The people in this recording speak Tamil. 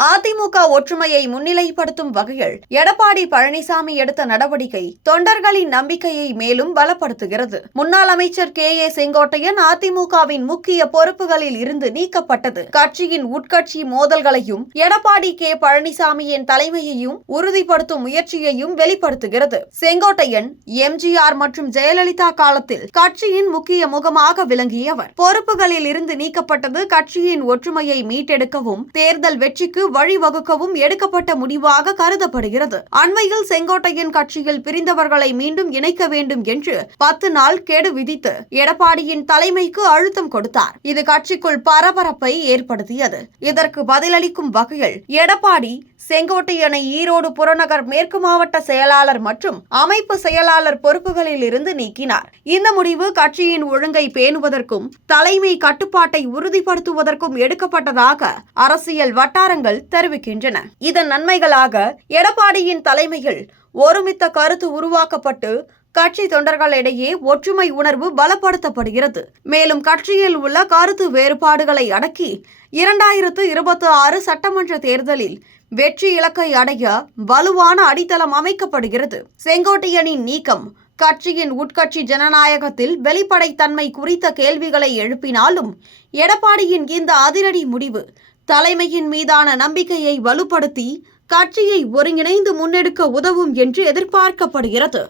அதிமுக ஒற்றுமையை முன்னிலைப்படுத்தும் வகையில் எடப்பாடி பழனிசாமி எடுத்த நடவடிக்கை தொண்டர்களின் நம்பிக்கையை மேலும் பலப்படுத்துகிறது. முன்னாள் அமைச்சர் கே. ஏ. செங்கோட்டையன் அதிமுகவின் முக்கிய பொறுப்புகளில் இருந்து நீக்கப்பட்டது. கட்சியின் உட்கட்சி மோதல்களையும் எடப்பாடி கே. பழனிசாமியின் தலைமையையும் உறுதிப்படுத்தும் முயற்சியையும் வெளிப்படுத்துகிறது. செங்கோட்டையன் எம்ஜிஆர் மற்றும் ஜெயலலிதா காலத்தில் கட்சியின் முக்கிய முகமாக விளங்கியவர். பொறுப்புகளில் இருந்து நீக்கப்பட்டது கட்சியின் ஒற்றுமையை மீட்டெடுக்கவும் தேர்தல் வெற்றிக்கு வழிவகுக்கவும் எடுக்கப்பட்ட முடிவாக கருதப்படுகிறது. அண்மையில் செங்கோட்டையன் கட்சியில் பிரிந்தவர்களை மீண்டும் இணைக்க வேண்டும் என்று பத்து நாள் கெடு விதித்து எடப்பாடியின் தலைமைக்கு அழுத்தம் கொடுத்தார். இது கட்சிக்குள் பரபரப்பை ஏற்படுத்தியது. இதற்கு பதிலளிக்கும் வகையில் எடப்பாடி செங்கோட்டையனை ஈரோடு புறநகர் மேற்கு மாவட்ட செயலாளர் மற்றும் அமைப்பு செயலாளர் பொறுப்புகளில் இருந்து நீக்கினார். இந்த முடிவு கட்சியின் ஒழுங்கை பேணுவதற்கும் தலைமை கட்டுப்பாட்டை உறுதிப்படுத்துவதற்கும் எடுக்கப்பட்டதாக அரசியல் வட்டாரங்கள் தெரிவிக்கின்றன. இதன் நன்மைகளாக எடப்பாடியின் தலைமையில் ஒருமித்த கருத்து உருவாக்கப்பட்டு கட்சி தொண்டர்களிடையே ஒற்றுமை உணர்வு பலப்படுத்தப்படுகிறது. மேலும் கட்சியில் உள்ள கருத்து வேறுபாடுகளை அடக்கி இரண்டாயிரத்து இருபத்தி ஆறு சட்டமன்ற தேர்தலில் வெற்றி இலக்கை அடைய வலுவான அடித்தளம் அமைக்கப்படுகிறது. செங்கோட்டையனின் நீக்கம் கட்சியின் உட்கட்சி ஜனநாயகத்தில் வெளிப்படைத்தன்மை குறித்த கேள்விகளை எழுப்பினாலும் எடப்பாடியின் இந்த அதிரடி முடிவு தலைமையின் மீதான நம்பிக்கையை வலுப்படுத்தி கட்சியை ஒருங்கிணைந்து முன்னெடுக்க உதவும் என்று எதிர்பார்க்கப்படுகிறது.